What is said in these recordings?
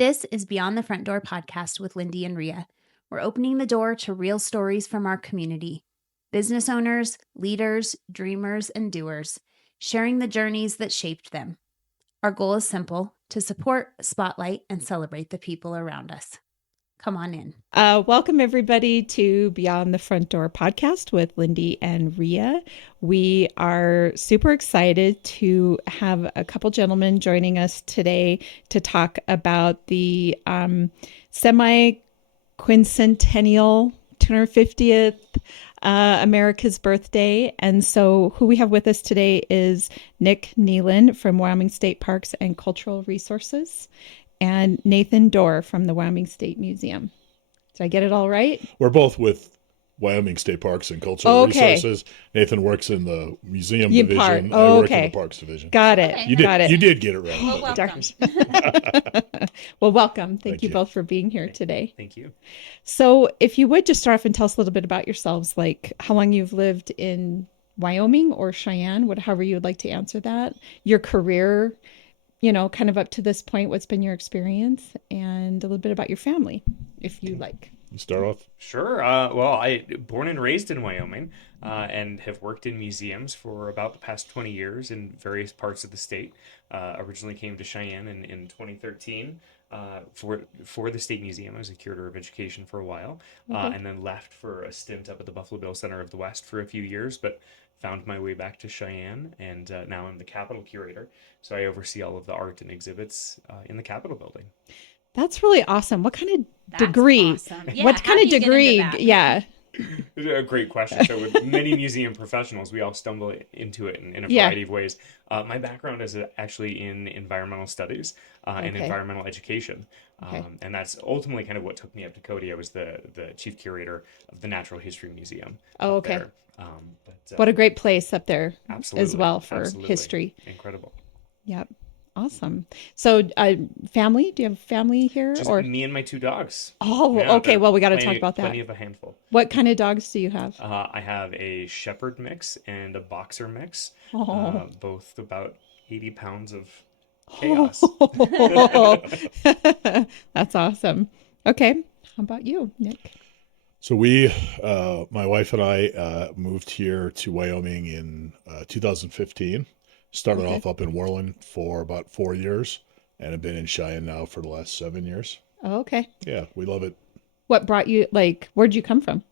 This is Beyond the Front Door podcast with Lindy and Rhea. We're opening the door to real stories from our community. Business owners, leaders, dreamers, and doers, sharing the journeys that shaped them. Our goal is simple: to support, spotlight, and celebrate the people around us. Come on in. Welcome, everybody, to Beyond the Front Door podcast with Lindy and Rhea. We are super excited to have a couple gentlemen joining us today to talk about the semi-quincentennial 250th America's birthday. And so who we have with us today is Nick Nealin from Wyoming State Parks and Cultural Resources and Nathan Dore from the Wyoming State Museum. Did I get it all right? We're both with Wyoming State Parks and Cultural Resources. Nathan works in the museum division. I work in the parks division. Got it. Okay. You did get it right. Well, welcome. Well, welcome. Thank you both for being here today. Thank you. So if you would just start off and tell us a little bit about yourselves, like how long you've lived in Wyoming or Cheyenne, however you would like to answer that, your career, kind of up to this point, what's been your experience, and a little bit about your family, if you like. You start off? Sure. Well, I born and raised in Wyoming and have worked in museums for about the past 20 years in various parts of the state. Originally came to Cheyenne in 2013 for the State Museum. I was a curator of education for a while, and then left for a stint up at the Buffalo Bill Center of the West for a few years, but found my way back to Cheyenne, and now I'm the Capitol curator. So I oversee all of the art and exhibits in the Capitol building. That's really awesome. What kind of degree? Awesome. Yeah, what kind of degree? Yeah. A great question. So with many museum professionals, we all stumble into it in a variety of ways. My background is actually in environmental studies and environmental education. And that's ultimately kind of what took me up to Cody. I was the chief curator of the Natural History Museum. Oh, okay. What a great place up there as well for history. Incredible. Yep. Awesome. So family, do you have family here? Just me and my two dogs. Oh, yeah, okay. Well, we got to talk about that. Plenty of a handful. What kind of dogs do you have? I have a shepherd mix and a boxer mix. Both about 80 pounds of chaos. That's awesome. Okay. How about you, Nick? So my wife and I moved here to Wyoming in 2015. Started off up in Nealin for about 4 years and have been in Cheyenne now for the last 7 years. Oh, okay. Yeah, we love it. What brought you, where'd you come from?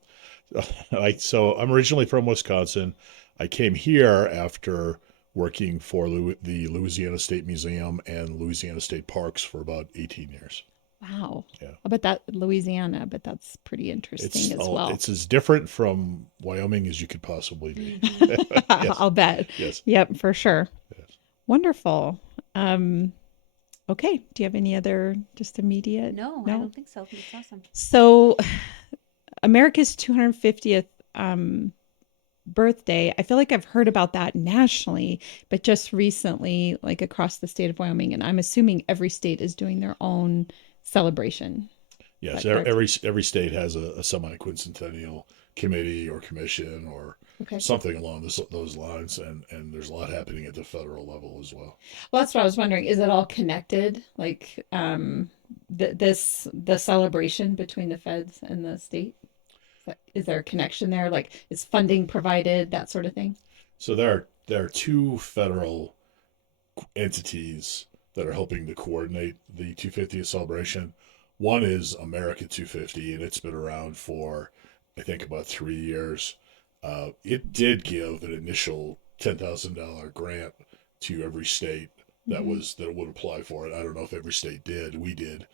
So I'm originally from Wisconsin. I came here after working for the Louisiana State Museum and Louisiana State Parks for about 18 years. Wow. Yeah. I bet that Louisiana, but that's pretty interesting as well. It's as different from Wyoming as you could possibly be. Yes. I'll bet. Yes. Yep, for sure. Yes. Wonderful. Okay. Do you have any other just immediate? No, I don't think so. It's awesome. So America's 250th birthday, I feel like I've heard about that nationally, but just recently, like across the state of Wyoming, and I'm assuming every state is doing their own celebration. Yes, every state has a semi-quincentennial committee or commission or something along those lines, and there's a lot happening at the federal level as well. Well, that's what I was wondering. Is it all connected? Like the celebration between the feds and the state? Is there a connection there? Like, is funding provided, that sort of thing? So there are two federal entities that are helping to coordinate the 250th celebration. One is America 250, and it's been around for, I think, about 3 years. It did give an initial $10,000 grant to every state that would apply for it. I don't know if every state did. We did.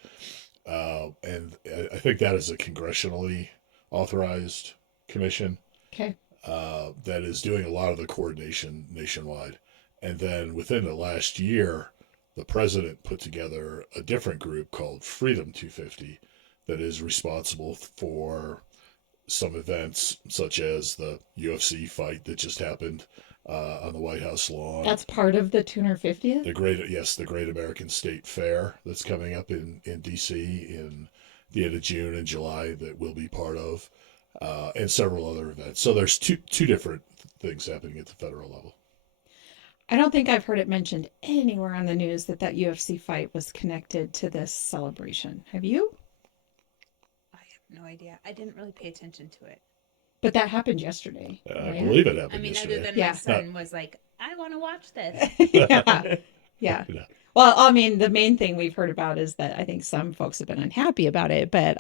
And I think that is a congressionally authorized commission. Okay. That is doing a lot of the coordination nationwide. And then within the last year, the president put together a different group called Freedom 250 that is responsible for some events such as the UFC fight that just happened on the White House lawn. That's part of the 250th? The Great American State Fair that's coming up in D.C. in the end of June and July that we'll be part of, and several other events. So there's two different things happening at the federal level. I don't think I've heard it mentioned anywhere on the news that UFC fight was connected to this celebration. Have you? I have no idea. I didn't really pay attention to it. But that happened yesterday. I right? believe it happened I mean, yesterday. other than my son was like, I want to watch this. Yeah. Yeah. Well, I mean, the main thing we've heard about is that I think some folks have been unhappy about it, but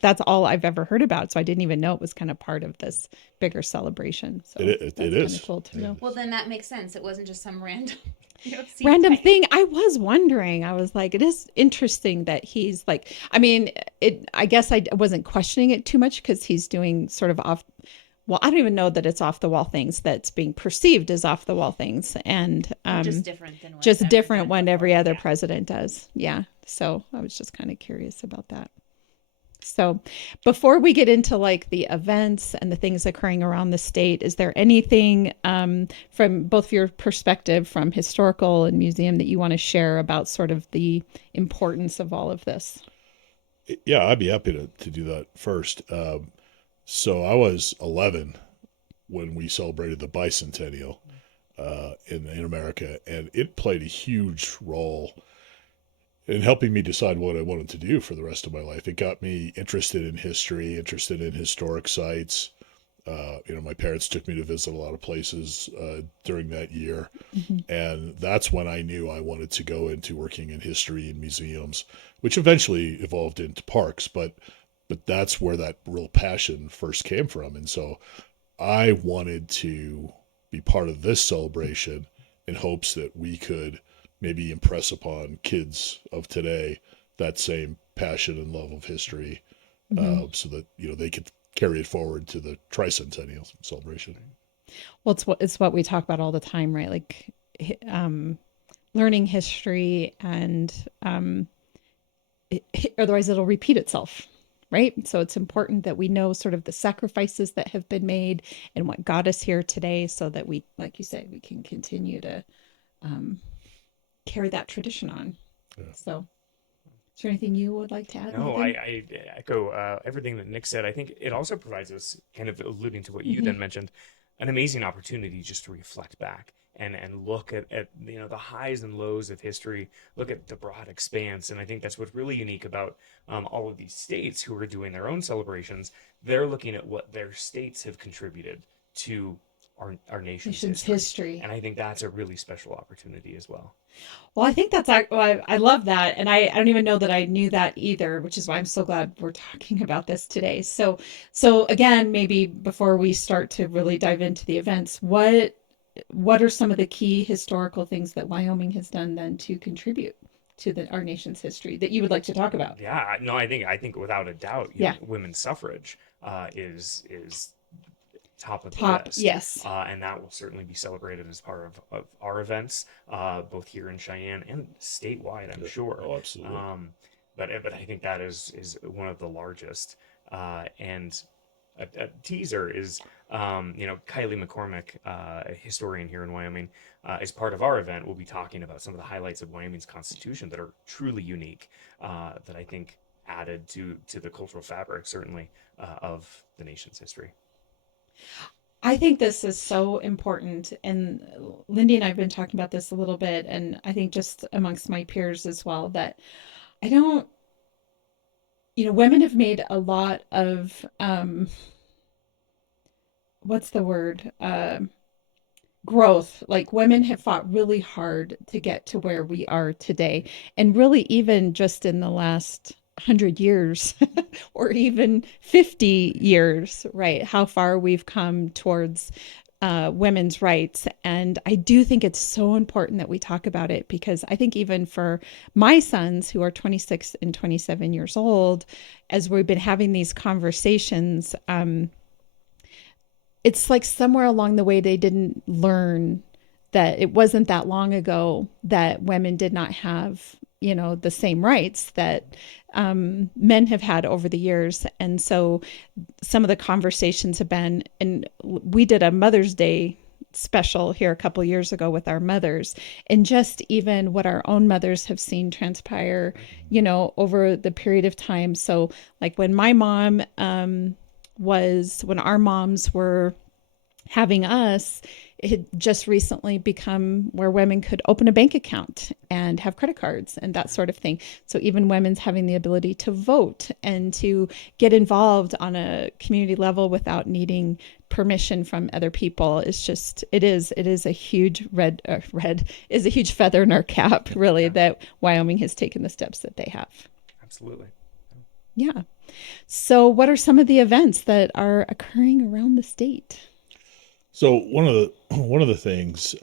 that's all I've ever heard about. So I didn't even know it was kind of part of this bigger celebration. So it that's is kind of cool to know. Well, then that makes sense. It wasn't just some random random thing. I was wondering. I was like, it is interesting that he's like, I mean, I guess I wasn't questioning it too much because he's doing sort of off. Well, I don't even know that it's off the wall things that's being perceived as off the wall things, and just different than what every other president does. Yeah. So I was just kind of curious about that. So before we get into like the events and the things occurring around the state, is there anything from both your perspective from historical and museum that you want to share about sort of the importance of all of this? Yeah, I'd be happy to do that first. So I was 11 when we celebrated the bicentennial in America, and it played a huge role in helping me decide what I wanted to do for the rest of my life. It got me interested in history, interested in historic sites. My parents took me to visit a lot of places during that year, and that's when I knew I wanted to go into working in history and museums, which eventually evolved into parks, but that's where that real passion first came from. And so I wanted to be part of this celebration in hopes that we could maybe impress upon kids of today that same passion and love of history, so that they could carry it forward to the tricentennial celebration. Well, it's what we talk about all the time, right? Like learning history, and otherwise it'll repeat itself. Right. So it's important that we know sort of the sacrifices that have been made and what got us here today, so that we, like you say, we can continue to carry that tradition on. Yeah. So is there anything you would like to add? No, I echo everything that Nick said. I think it also provides us, kind of alluding to what you then mentioned, an amazing opportunity just to reflect back and look at the highs and lows of history, look at the broad expanse. And I think that's what's really unique about all of these states who are doing their own celebrations. They're looking at what their states have contributed to our nation's history. And I think that's a really special opportunity as well. Well, I think that's, I love that. And I don't even know that I knew that either, which is why I'm so glad we're talking about this today. So again, maybe before we start to really dive into the events, what are some of the key historical things that Wyoming has done then to contribute to our nation's history that you would like to talk about? Yeah, no, I think without a doubt, women's suffrage is top of the list. Yes. And that will certainly be celebrated as part of our events, both here in Cheyenne and statewide, I'm sure. Oh, absolutely. But I think that is one of the largest. And a teaser is, Kylie McCormick, a historian here in Wyoming, as part of our event, we'll be talking about some of the highlights of Wyoming's Constitution that are truly unique, that I think added to the cultural fabric, certainly, of the nation's history. I think this is so important. And Lindy and I have been talking about this a little bit, and I think just amongst my peers as well, that women have made a lot of, what's the word? Growth. Like, women have fought really hard to get to where we are today. And really, even just in the last 100 years or even 50 years, right? How far we've come towards women's rights. And I do think it's so important that we talk about it, because I think even for my sons, who are 26 and 27 years old, as we've been having these conversations, it's like somewhere along the way they didn't learn that it wasn't that long ago that women did not have, the same rights that men have had over the years. And so some of the conversations have been, and we did a Mother's Day special here a couple years ago with our mothers, and just even what our own mothers have seen transpire, over the period of time. So like when my mom when our moms were having us, had just recently become where women could open a bank account and have credit cards and that sort of thing. So even women's having the ability to vote and to get involved on a community level without needing permission from other people is just, it is a huge is a huge feather in our cap, really, that Wyoming has taken the steps that they have. Absolutely. Yeah. So what are some of the events that are occurring around the state? So one of the things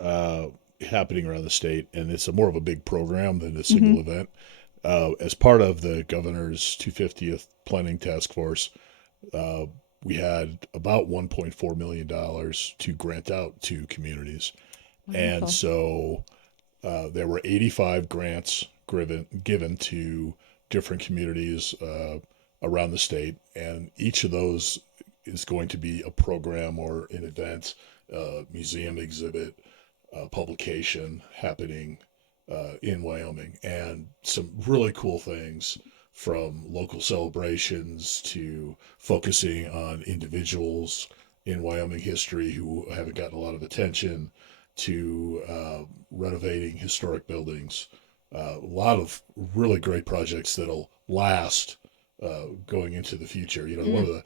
happening around the state, and it's more of a big program than a single event. As part of the governor's 250th planning task force, we had about $1.4 million to grant out to communities. Wonderful. And so there were 85 grants given to different communities around the state, and each of those is going to be a program or an event, museum exhibit, publication happening in Wyoming, and some really cool things from local celebrations to focusing on individuals in Wyoming history who haven't gotten a lot of attention to renovating historic buildings. A lot of really great projects that'll last going into the future. You know,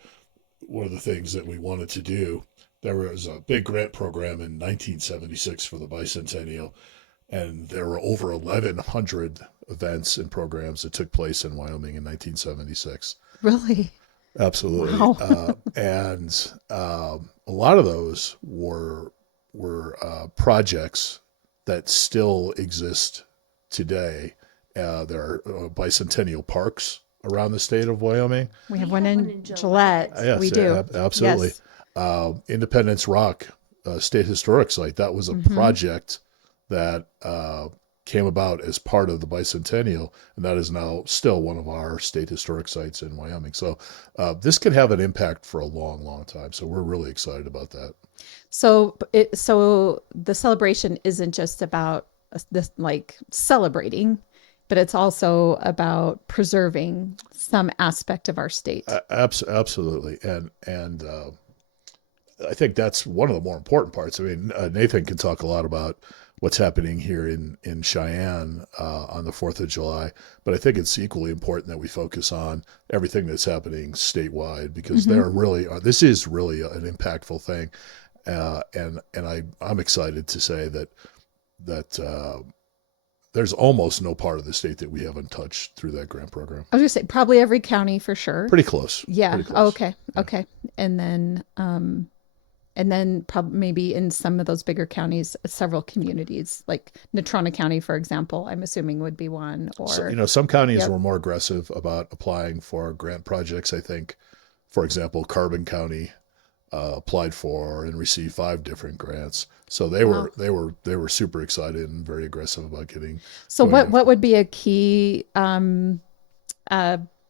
one of the things that we wanted to do, there was a big grant program in 1976 for the bicentennial, and there were over 1,100 events and programs that took place in Wyoming in 1976. Really? Absolutely. Wow. And a lot of those were projects that still exist today. There are bicentennial parks around the state of Wyoming. We have one in Gillette. Yes, we do. Absolutely. Yes. Independence Rock State Historic Site. That was a project that came about as part of the bicentennial, and that is now still one of our state historic sites in Wyoming. So this could have an impact for a long, long time. So we're really excited about that. So the celebration isn't just about this, like, celebrating, but it's also about preserving some aspect of our state. Absolutely. And I think that's one of the more important parts. I mean, Nathan can talk a lot about what's happening here in Cheyenne on the 4th of July, but I think it's equally important that we focus on everything that's happening statewide, because this is really an impactful thing. And I'm excited to say that there's almost no part of the state that we haven't touched through that grant program. I was going to say probably every county for sure. Pretty close. Yeah. Pretty close. Oh, okay. Yeah. Okay. And then probably maybe in some of those bigger counties, several communities, like Natrona County, for example, I'm assuming would be one. Or so, some counties were more aggressive about applying for grant projects. I think, for example, Carbon County applied for and received 5 different grants. So they were super excited and very aggressive about getting. So what would be a key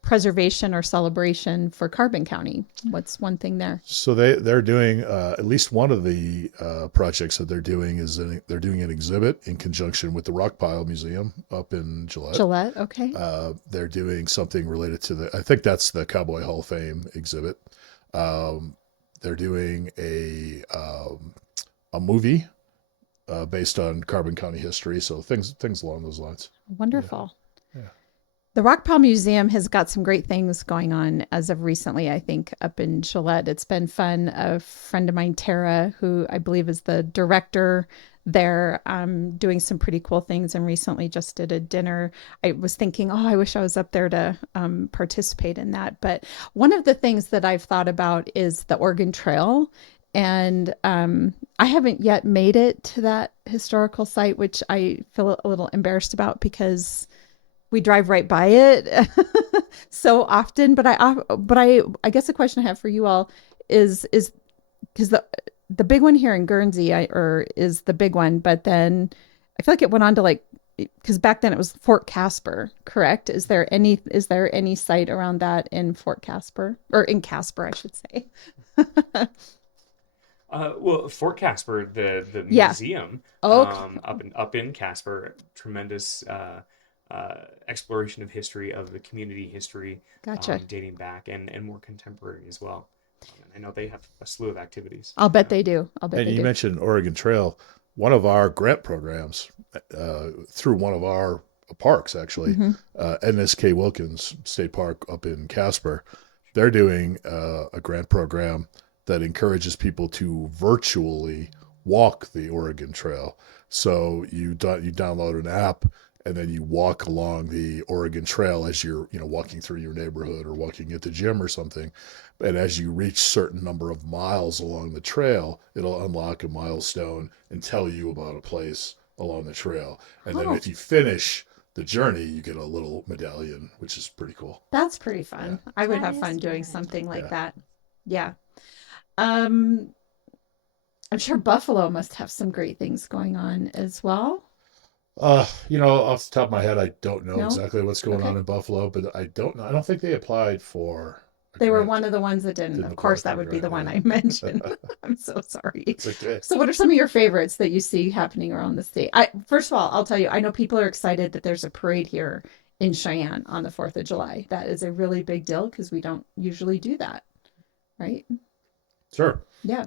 preservation or celebration for Carbon County? What's one thing there? So they're doing at least one of the projects that they're doing is they're doing an exhibit in conjunction with the Rockpile Museum up in Gillette. Gillette, okay. They're doing something related to I think that's the Cowboy Hall of Fame exhibit. They're doing a movie based on Carbon County history. So things along those lines. Wonderful. Yeah. The Rockpile Museum has got some great things going on as of recently, I think, up in Gillette. It's been fun. A friend of mine, Tara, who I believe is the director there, doing some pretty cool things, and recently just did a dinner. I was thinking, I wish I was up there to participate in that. But one of the things that I've thought about is the Oregon Trail. And I haven't yet made it to that historical site, which I feel a little embarrassed about because we drive right by it so often. But I guess the question I have for you all is because the big one here in Guernsey is the big one, but then I feel like it went on to because back then it was Fort Casper, correct? Is there any site around that in Fort Casper, or in Casper, I should say? Well, Fort Casper, the museum, up in Casper, tremendous exploration of history, of the community history, Gotcha. dating back and more contemporary as well. I know they have a slew of activities. I'll bet they do. I'll bet And they you do. mentioned Oregon Trail. One of our grant programs through one of our parks, actually, NSK Wilkins State Park up in Casper, they're doing a grant program that encourages people to virtually walk the Oregon Trail. So you download an app and then you walk along the Oregon Trail as you're walking through your neighborhood or walking at the gym or something. And as you reach certain number of miles along the trail, it'll unlock a milestone and tell you about a place along the trail. And then if you finish the journey, you get a little medallion, which is pretty cool. That's pretty fun. Yeah. I would That have is fun doing fun. something like Yeah. that. Yeah. I'm sure Buffalo must have some great things going on as well. Off the top of my head, I don't know No? exactly what's going Okay. on in Buffalo, but I don't think they applied for a They were grant. one of the ones that didn't. Didn't Of apply course, for that a would be the grant, one yeah. I mentioned. I'm so sorry. It's okay. So what are some of your favorites that you see happening around the state? First of all, I'll tell you, I know people are excited that there's a parade here in Cheyenne on the 4th of July. That is a really big deal because we don't usually do that, right? Sure. Yeah.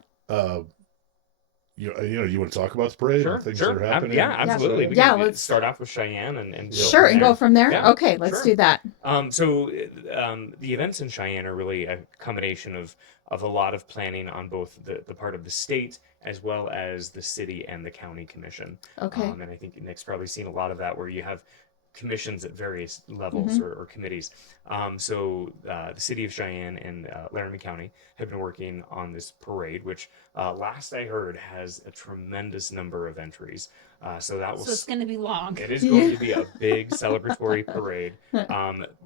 You want to talk about the parade and things that are happening? Yeah, absolutely. in We Yeah, can let's start off with Cheyenne and go Sure, from and there. go from there? Yeah, Okay, let's sure. do that. The events in Cheyenne are really a combination of a lot of planning on both the part of the state as well as the city and the county commission. Okay. And I think Nick's probably seen a lot of that where you have commissions at various levels or committees. The city of Cheyenne and Laramie County have been working on this parade, which last I heard has a tremendous number of entries. So it's going to be long. it is going to be a big celebratory parade,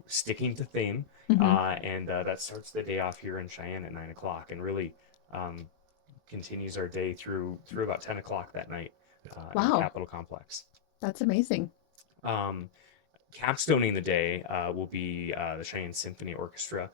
sticking to theme, and that starts the day off here in Cheyenne at 9 o'clock, and really continues our day through about 10 o'clock that night in the Wow. Capitol complex. That's amazing. Capstoning the day will be the Cheyenne Symphony Orchestra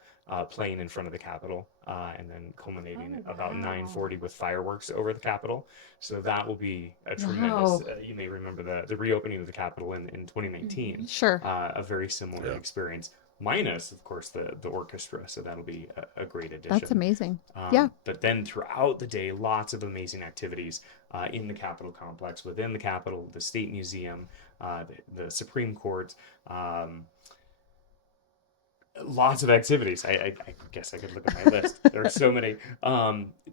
playing in front of the Capitol, and then culminating at about 9:40 with fireworks over the Capitol. So that will be a tremendous. You may remember the reopening of the Capitol in 2019. Sure. A very similar experience, minus of course the orchestra. So that'll be a great addition. That's amazing. But then throughout the day, lots of amazing activities in the Capitol complex, within the Capitol, the State Museum, the Supreme Court. Lots of activities. I guess I could look at my list. There are so many.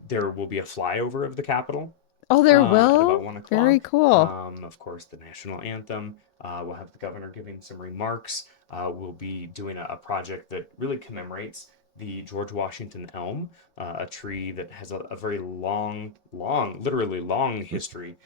There will be a flyover of the Capitol. Oh, there At will? about 1 o'clock. Very cool. Of course, the national anthem. We'll have the governor giving some remarks. We'll be doing a project that really commemorates the George Washington elm, a tree that has a very literally long history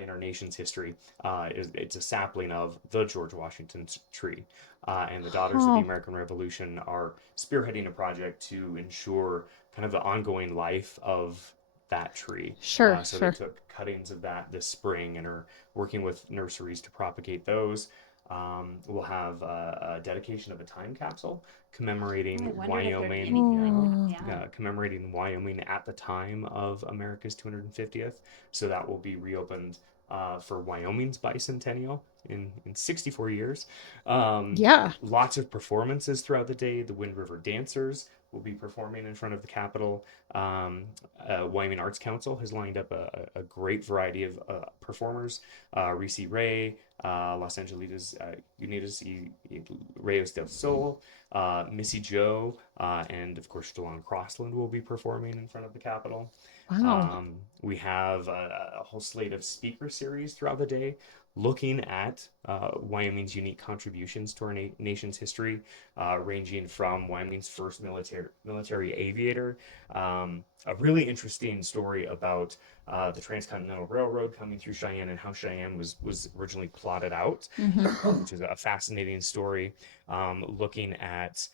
in our nation's history. It's a sapling of the George Washington tree. And the Daughters of the American Revolution are spearheading a project to ensure kind of the ongoing life of that tree. Sure, So sure. they took cuttings of that this spring and are working with nurseries to propagate those. We'll have a dedication of a time capsule commemorating Wyoming. Commemorating Wyoming at the time of America's 250th. So that will be reopened for Wyoming's bicentennial in 64 years. Lots of performances throughout the day. The Wind River Dancers will be performing in front of the Capitol. Wyoming Arts Council has lined up a great variety of performers. Reese Ray, Los Angelitas Unidas y Reyes del Sol, Missy Joe, and of course DeLon Crossland will be performing in front of the Capitol. Wow. We have a whole slate of speaker series throughout the day, looking at Wyoming's unique contributions to our nation's history, ranging from Wyoming's first military aviator, a really interesting story about the Transcontinental Railroad coming through Cheyenne and how Cheyenne was originally plotted out, which is a fascinating story. Looking at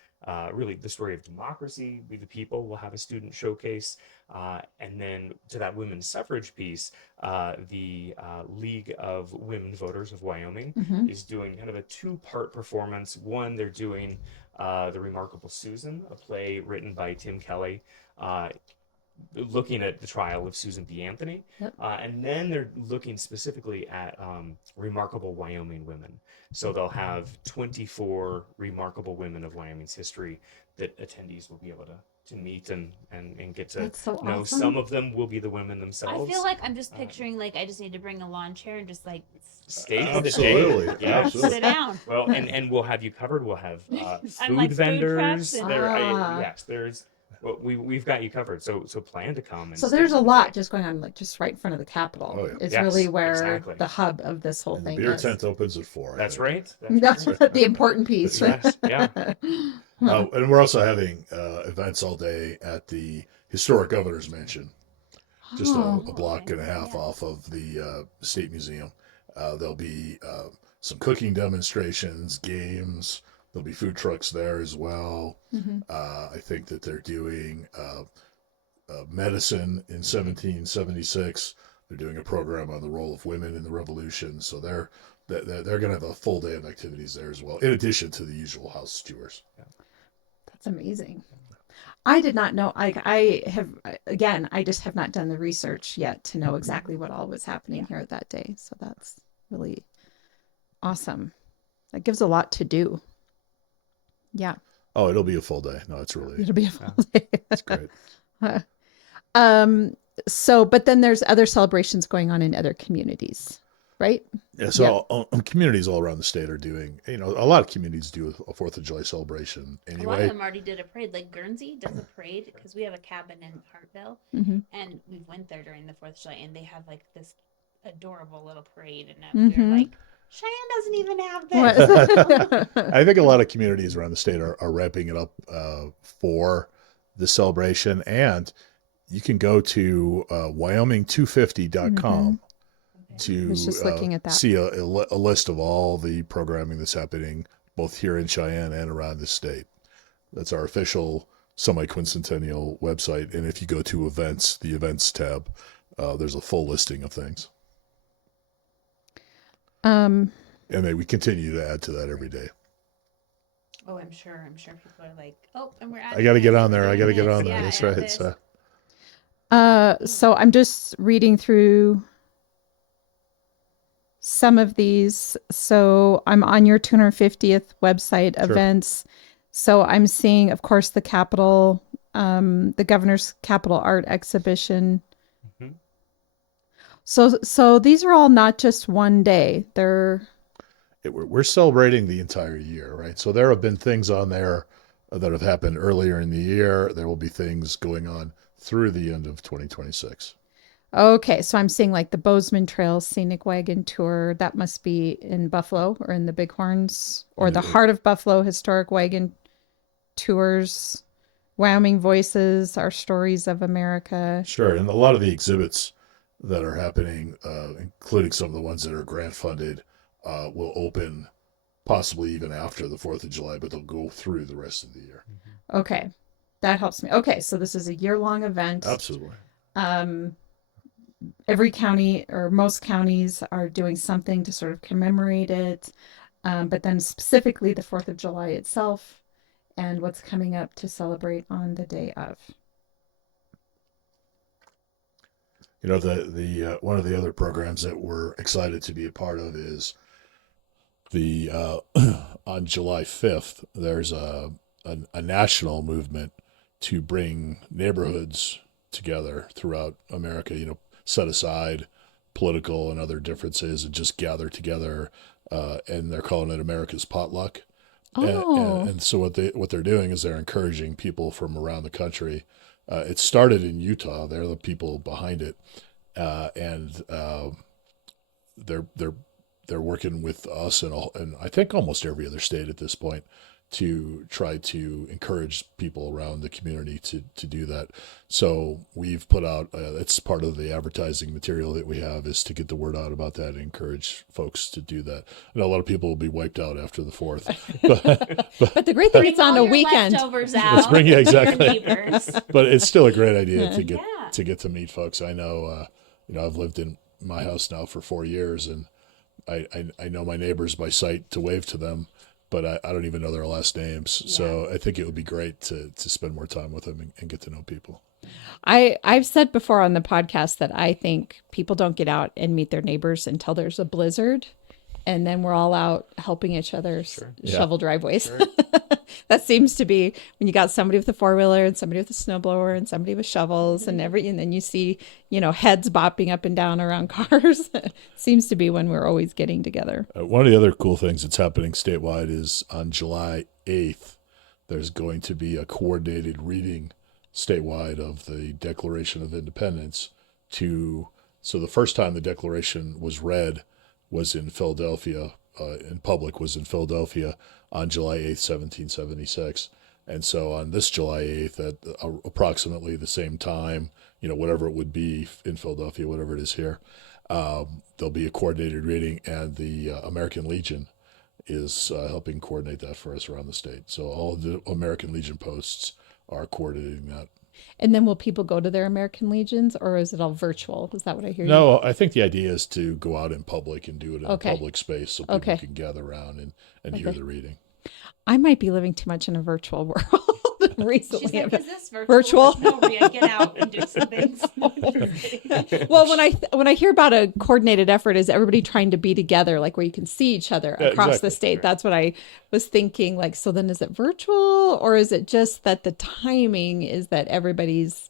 really the story of democracy, We the People will have a student showcase. And then to that women's suffrage piece, the League of Women Voters of Wyoming is doing kind of a two-part performance. One, they're doing The Remarkable Susan, a play written by Tim Kelly, looking at the trial of Susan B. Anthony. And then they're looking specifically at remarkable Wyoming women. So they'll have 24 remarkable women of Wyoming's history that attendees will be able meet and get to That's so know. awesome. Some of them will be the women themselves. I feel like I'm just picturing like I just need to bring a lawn chair and just like stay for the Absolutely. day. Yes. Absolutely. sit down. Well, and we'll have you covered. We'll have And, like, food food vendors. trucks and- Yes, there's. Well, we've got you covered. So plan to come. And So stay there's for a the lot day. just going on, like just right in front of the Capitol. Oh, yeah. It's Yes, really where exactly. the hub of this whole And the thing beer is. tent opens at 4. That's right. That's right. the important piece. Yes, yeah. And we're also having events all day at the historic governor's mansion, just a block and a half off of the state museum. There'll be some cooking demonstrations, games. There'll be food trucks there as well. I think that they're doing medicine in 1776. They're doing a program on the role of women in the Revolution. So they're going to have a full day of activities there as well, in addition to the usual house tours. That's amazing. I did not know. I have, again, I just have not done the research yet to know exactly what all was happening here that day. So that's really awesome. That gives a lot to do. Yeah. Oh, it'll be a full day. No, it's really, It'll be a full day. it's great. So, but then there's other celebrations going on in other communities, right? Yeah, so communities all around the state are doing, a lot of communities do a 4th of July celebration A lot of anyway. them already did a parade. Like Guernsey does a parade because we have a cabin in Hartville, and we went there during the 4th of July, and they have like this adorable little parade, and we were like, Cheyenne doesn't even have this. I think a lot of communities around the state are ramping it up for the celebration, and you can go to Wyoming250.com to was just looking at that. see a list of all the programming that's happening both here in Cheyenne and around the state. That's our official semi-quincentennial website, and if you go to events, the events tab, there's a full listing of things. And we continue to add to that every day. Oh, I'm sure people are like, oh, and we're I got to get on there. That's right. So I'm just reading through some of these. So I'm on your 250th website events. So I'm seeing, of course, the Capitol, the Governor's Capitol Art Exhibition. So these are all not just one day. We're celebrating the entire year, right? So there have been things on there that have happened earlier in the year. There will be things going on through the end of 2026. Okay, so I'm seeing like the Bozeman Trail Scenic Wagon Tour. That must be in Buffalo or in the Bighorns, or the Heart of Buffalo Historic Wagon Tours, Wyoming Voices, Our Stories of America. Sure, and a lot of the exhibits that are happening, including some of the ones that are grant funded, will open possibly even after the 4th of July, but they'll go through the rest of the year. Okay, that helps me. Okay, so this is a year-long event. Absolutely. Every county or most counties are doing something to sort of commemorate it, but then specifically the 4th of July itself and what's coming up to celebrate on the day of. The one of the other programs that we're excited to be a part of is the on July 5th, there's a national movement to bring neighborhoods together throughout America, set aside political and other differences and just gather together, and they're calling it America's Potluck. And so what they're doing is they're encouraging people from around the country. It started in Utah. They're the people behind it, and they're working with us and I think almost every other state at this point to try to encourage people around the community to do that. So we've put out, it's part of the advertising material that we have, is to get the word out about that and encourage folks to do that. I know a lot of people will be wiped out after the 4th. But the great thing, it's on a weekend. Leftovers out. Exactly. Your neighbors. But it's still a great idea to get to meet folks. I know, I've lived in my house now for 4 years, and I know my neighbors by sight to wave to them, but I don't even know their last names. Yeah. So I think it would be great to spend more time with them and get to know people. I've said before on the podcast that I think people don't get out and meet their neighbors until there's a blizzard. and then we're all out helping each other Yeah. shovel driveways. That seems to be when you got somebody with a 4-wheeler and somebody with a snowblower and somebody with shovels and then you see, heads bopping up and down around cars. Seems to be when we're always getting together. One of the other cool things that's happening statewide is on July 8th, there's going to be a coordinated reading statewide of the Declaration of Independence so the first time the Declaration was read was in Philadelphia, in public was in Philadelphia on July 8th, 1776. And so on this July 8th at approximately the same time, whatever it would be in Philadelphia, whatever it is here, there'll be a coordinated reading, and the American Legion is helping coordinate that for us around the state. So all of the American Legion posts are coordinating that. And then will people go to their American Legions, or is it all virtual? Is that what I hear? No, I think the idea is to go out in public and do it in a Okay. public space so people can gather around and hear the reading. I might be living too much in a virtual world recently. She's like, is this Virtual? No, Rhea, get out and do some things. Well, when I hear about a coordinated effort, is everybody trying to be together, like where you can see each other across the state? That's what I was thinking. Like, so then is it virtual, or is it just that the timing is that everybody's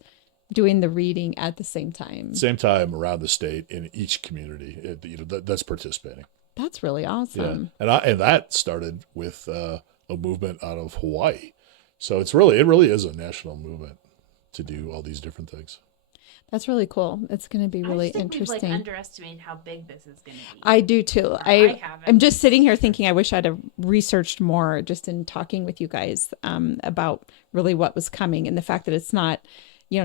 doing the reading at the same time? Same time around the state in each community, that's participating. That's really awesome. Yeah. And that started with a movement out of Hawaii. So it really is a national movement to do all these different things. That's really cool. It's going to be really interesting. We've underestimated how big this is going to be. I do too. I'm just sitting here thinking I wish I'd have researched more just in talking with you guys about really what was coming, and the fact that it's not,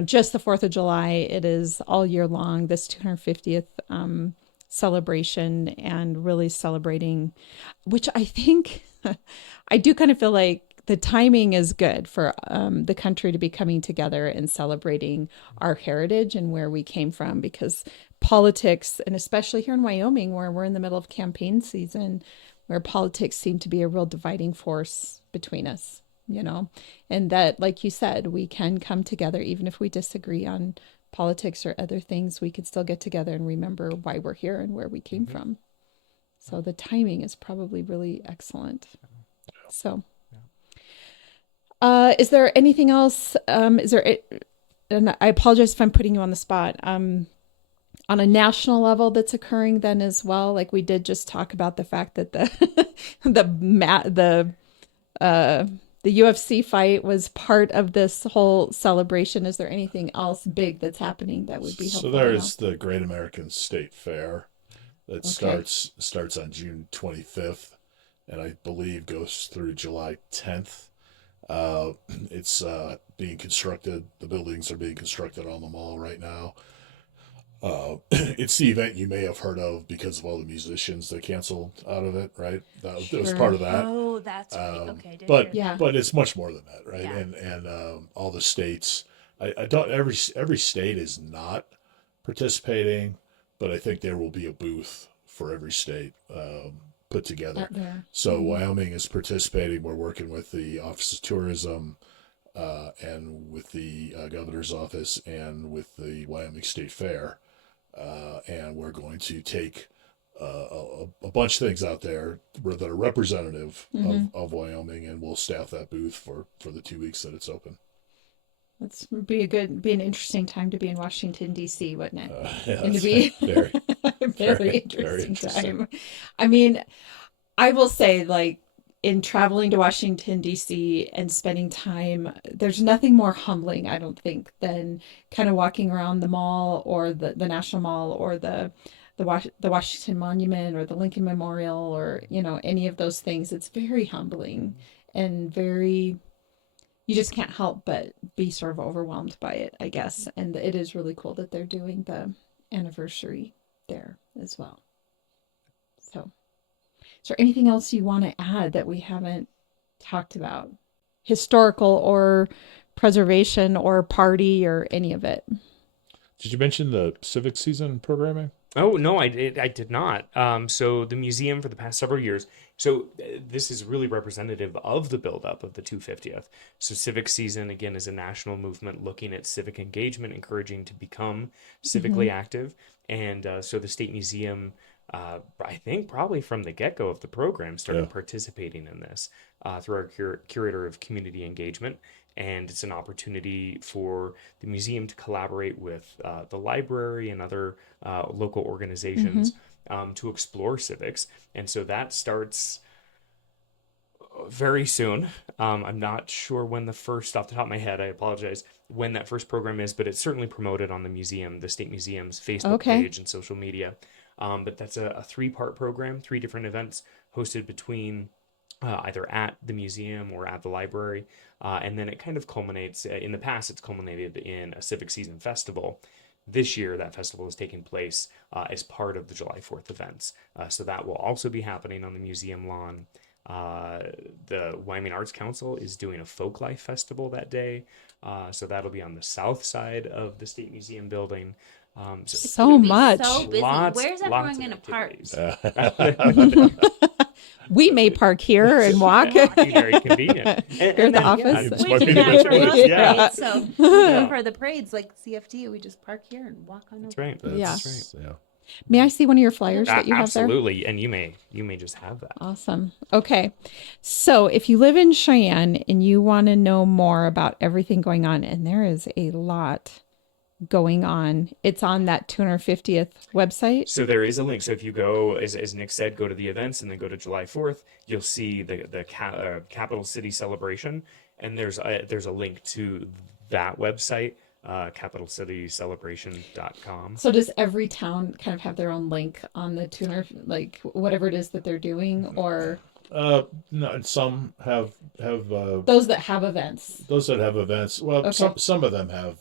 just the 4th of July. It is all year long, this 250th celebration, and really celebrating, which I think I do kind of feel like the timing is good for the country to be coming together and celebrating our heritage and where we came from, because politics, and especially here in Wyoming, where we're in the middle of campaign season, where politics seem to be a real dividing force between us, and that, like you said, we can come together even if we disagree on politics or other things. We can still get together and remember why we're here and where we came from. So the timing is probably really excellent. So is there anything else? And I apologize if I'm putting you on the spot, on a national level that's occurring then as well? Like, we did just talk about the fact that the UFC fight was part of this whole celebration. Is there anything else big that's happening that would be helpful? So there's the Great American State Fair that starts on June 25th, and I believe goes through July 10th. It's being constructed. The buildings are being constructed on the mall right now. It's the event you may have heard of because of all the musicians that canceled out of it, right? That was part of that. Oh, that's right. Okay. But it's much more than that, right? Yeah. And all the states. I don't. Every state is not participating, but I think there will be a booth for every state put together. So Wyoming is participating. We're working with the Office of Tourism and with the governor's office and with the Wyoming State Fair. And we're going to take a bunch of things out there that are representative of Wyoming, and we'll staff that booth for the 2 weeks that it's open. That's be an interesting time to be in Washington, D.C., wouldn't it? And to be very interesting time. I mean, I will say, like, in traveling to Washington, D.C. and spending time, there's nothing more humbling, I don't think, than kind of walking around the mall or the National Mall or the Washington Monument or the Lincoln Memorial or, any of those things. It's very humbling and you just can't help but be sort of overwhelmed by it, I guess. And it is really cool that they're doing the anniversary there as well. So, is there anything else you want to add that we haven't talked about? Historical or preservation or party or any of it? Did you mention the civic season programming? Oh, no, I did not. So the museum for the past several years, this is really representative of the buildup of the 250th. So civic season, again, is a national movement looking at civic engagement, encouraging to become civically active. And so the State Museum I think probably from the get-go of the program, started participating in this through our curator of community engagement. And it's an opportunity for the museum to collaborate with the library and other local organizations to explore civics. And so that starts very soon. I'm not sure when the first, off the top of my head, I apologize, when that first program is, but it's certainly promoted on the State Museum's Facebook page and social media. But that's a 3-part program, 3 different events hosted between either at the museum or at the library. And then it kind of culminates, in the past, it's culminated in a Civic Season Festival. This year, that festival is taking place as part of the July 4th events. So that will also be happening on the museum lawn. The Wyoming Arts Council is doing a Folklife Festival that day. So that'll be on the south side of the State Museum building. So much. So busy. Where's everyone going to park? We may park here and walk. Very convenient. Here at the office. Might be the best place. So for the parades, like CFT, we just park here and walk on over. That's right. That's right. Yeah. May I see one of your flyers that you have there? Absolutely. And you may just have that. Awesome. Okay. So if you live in Cheyenne and you want to know more about everything going on, and there is a lot going on, it's on that 250th website. So there is a link. So if you go, as Nick said, go to the events and then go to July 4th, you'll see the Capital City celebration. And there's a link to that website, capitalcitycelebration.com. So does every town kind of have their own link on the 200, like whatever it is that they're doing, or? No, some have Those that have events. Those that have events. Well, Okay. some of them have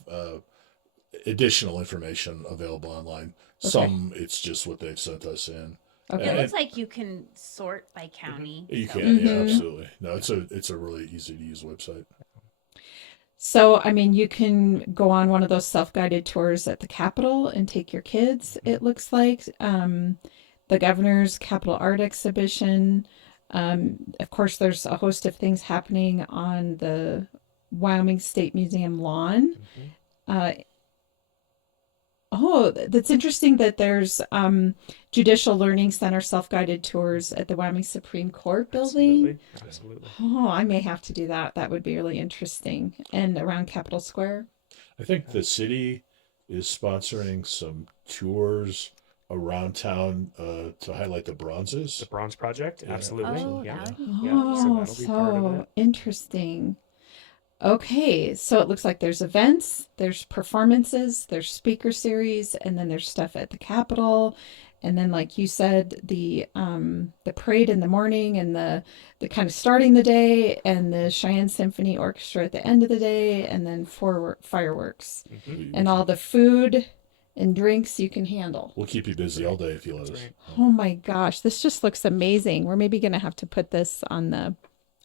additional information available online. Okay. Some, it's just what they've sent us in. Okay. It looks like you can sort by county. You so- can, yeah, absolutely. No, it's a really easy to use website. So, I mean, you can go on one of those self-guided tours at the Capitol and take your kids, it looks like. The governor's Capitol Art Exhibition. Of course, there's a host of things happening on the Wyoming State Museum lawn. That's interesting that there's Judicial Learning Center self-guided tours at the Wyoming Supreme Court building. Absolutely. Oh, I may have to do that. That would be really interesting. And around Capitol Square. I think the city is sponsoring some tours around town to highlight the bronzes. The Bronze Project, absolutely. Oh, yeah. that would Yeah, so that'll be part of it. Interesting. Okay, so it looks like there's events, there's performances, there's speaker series, and then there's stuff at the Capitol, and then like you said, the parade in the morning, and the kind of starting the day, and the Cheyenne Symphony Orchestra at the end of the day, and then fireworks, and all the food and drinks you can handle. We'll keep you busy all day if you let us. right. Oh my gosh, this just looks amazing. We're maybe going to have to put this on the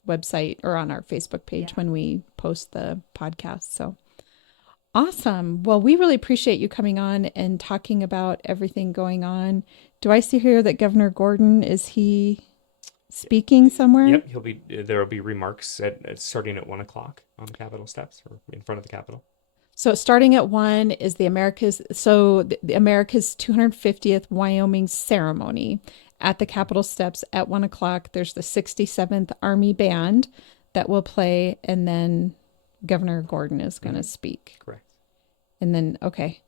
website or on our Facebook page when we post the podcast. So awesome. Well, we really appreciate you coming on and talking about everything going on. Do I see here that Governor Gordon, is he speaking somewhere? Yep, there will be remarks starting at 1:00 on the Capitol steps or in front of the Capitol. So starting at 1 is the America's 250th Wyoming ceremony at the Capitol steps at 1:00. There's the 67th Army Band that will play, and then Governor Gordon is going to speak. Correct. And then, okay.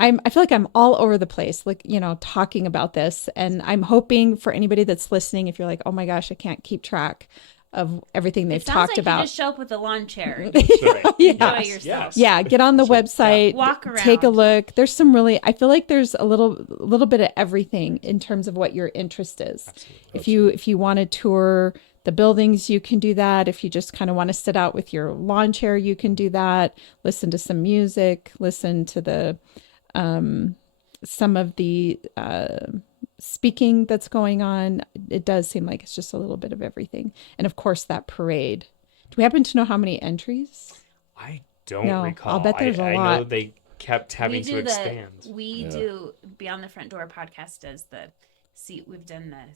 I feel like I'm all over the place, like, talking about this. And I'm hoping for anybody that's listening, if you're like, oh my gosh, I can't keep track of everything they've talked about. You just show up with a lawn chair. Yeah. Enjoy yourself. Yeah, get on the website, Walk around, take a look. There's some really, I feel like there's a little bit of everything in terms of what your interest is. Absolutely. If you want to tour the buildings, you can do that. If you just kind of want to sit out with your lawn chair, you can do that. Listen to some music, listen to the some of the speaking that's going on. It does seem like it's just a little bit of everything. And of course, that parade. Do we happen to know how many entries? I don't No, recall. I'll bet there's a I lot. know they kept having to expand. We do Beyond the Front Door podcast does we've done the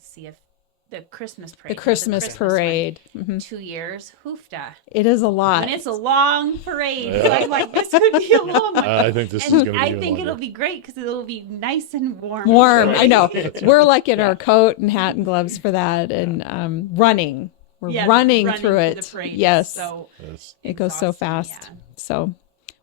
the Christmas parade. The Christmas parade. 2 years. Hoofda. It is a lot. And it's a long parade. So I'm like, this could be a long one. I think this is going to be I think longer. it'll be great because it'll be nice and warm. Warm. I know. We're like in our coat and hat and gloves for that, and running. We're running through it. The parade. Yes. So it goes so fast. Yeah. So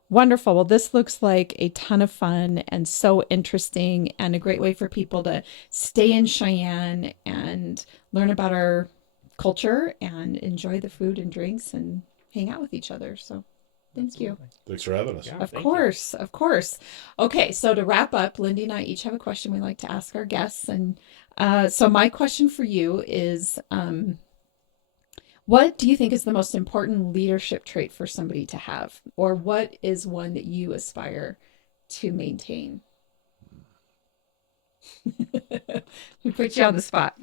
wonderful. Well, this looks like a ton of fun and so interesting, and a great way for people to stay in Cheyenne and learn about our culture and enjoy the food and drinks and hang out with each other. So thank you. Thanks for having us. Yeah, Of course. Okay, so to wrap up, Lindy and I each have a question we like to ask our guests. And so my question for you is, what do you think is the most important leadership trait for somebody to have? Or what is one that you aspire to maintain? We put you on the spot.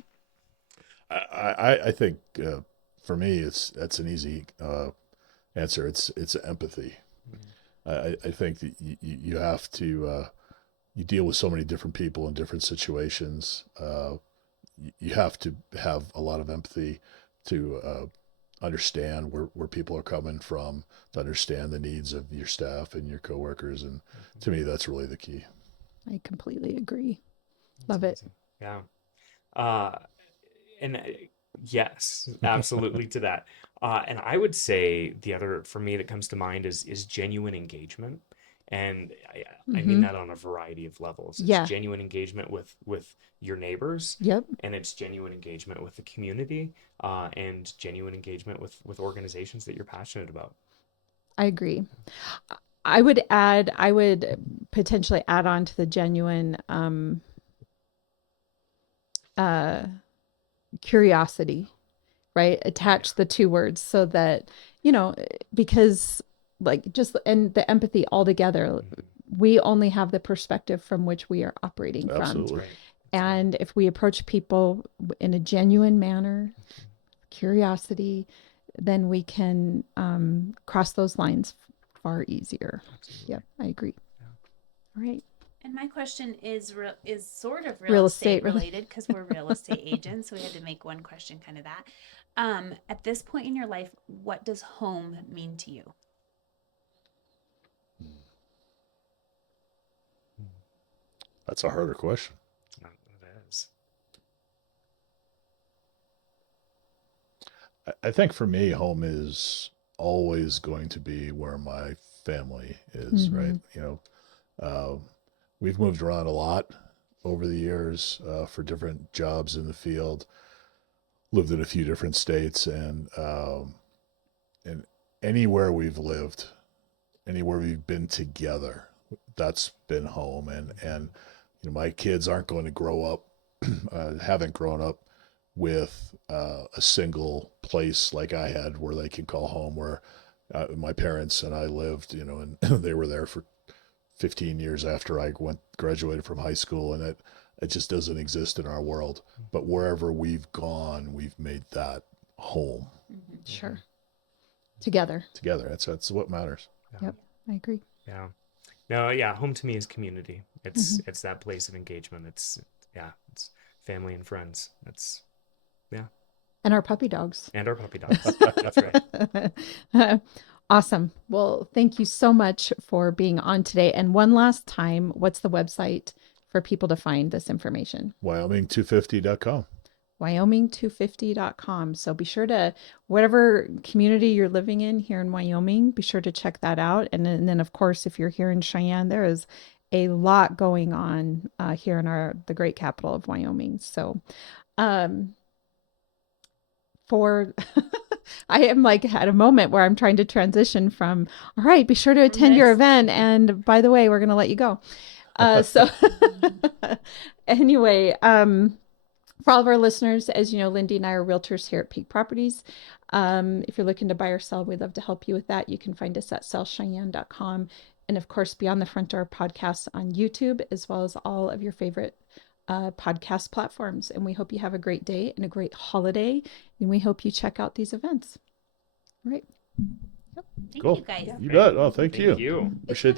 I think for me, that's an easy answer. It's empathy. I think that you have to, you deal with so many different people in different situations. You have to have a lot of empathy to understand where people are coming from, to understand the needs of your staff and your coworkers. And to me, that's really the key. I completely agree. Love it. Yeah. Yes, absolutely to that. And I would say the other for me that comes to mind is genuine engagement. And I mean that on a variety of levels. It's genuine engagement with your neighbors. Yep. And it's genuine engagement with the community, and genuine engagement with organizations that you're passionate about. I agree. I would potentially add on to the genuine curiosity, right? Attach the two words so that, because and the empathy altogether, we only have the perspective from which we are operating Absolutely. from. And if we approach people in a genuine manner, curiosity, then we can cross those lines far easier. Absolutely. Yep, I agree. Yeah. All right. And my question is sort of Real real estate estate related because we're real estate agents. So we had to make one question kind of that. At this point in your life, what does home mean to you? That's a harder question. It is. I think for me, home is always going to be where my family is, right? We've moved around a lot over the years for different jobs in the field, lived in a few different states, and anywhere we've lived, anywhere we've been together, that's been home. And my kids aren't going to grow up, haven't grown up with a single place like I had where they can call home, where my parents and I lived, and they were there for 15 years after I graduated from high school, and it just doesn't exist in our world. But wherever we've gone, we've made that home. Sure. Together. That's what matters. Yeah. Yep, I agree. Yeah. No, yeah, home to me is community. It's that place of engagement. It's family and friends. And our puppy dogs. And our puppy dogs. That's right. Awesome. Well, thank you so much for being on today. And one last time, what's the website for people to find this information? Wyoming250.com. Wyoming250.com. So be sure to, whatever community you're living in here in Wyoming, be sure to check that out. And then of course, if you're here in Cheyenne, there is a lot going on here in the great capital of Wyoming. So, I am at a moment where I'm trying to transition from, all right, be sure to attend your event. And by the way, we're going to let you go. So anyway, for all of our listeners, as you know, Lindy and I are realtors here at Peak Properties. If you're looking to buy or sell, we'd love to help you with that. You can find us at sellcheyenne.com. And of course, Beyond the Front Door podcasts on YouTube, as well as all of your favorite podcast platforms. And we hope you have a great day and a great holiday. And we hope you check out these events. All right. Thank Cool. you guys. You bet. Oh, thank you. Thank you. Appreciate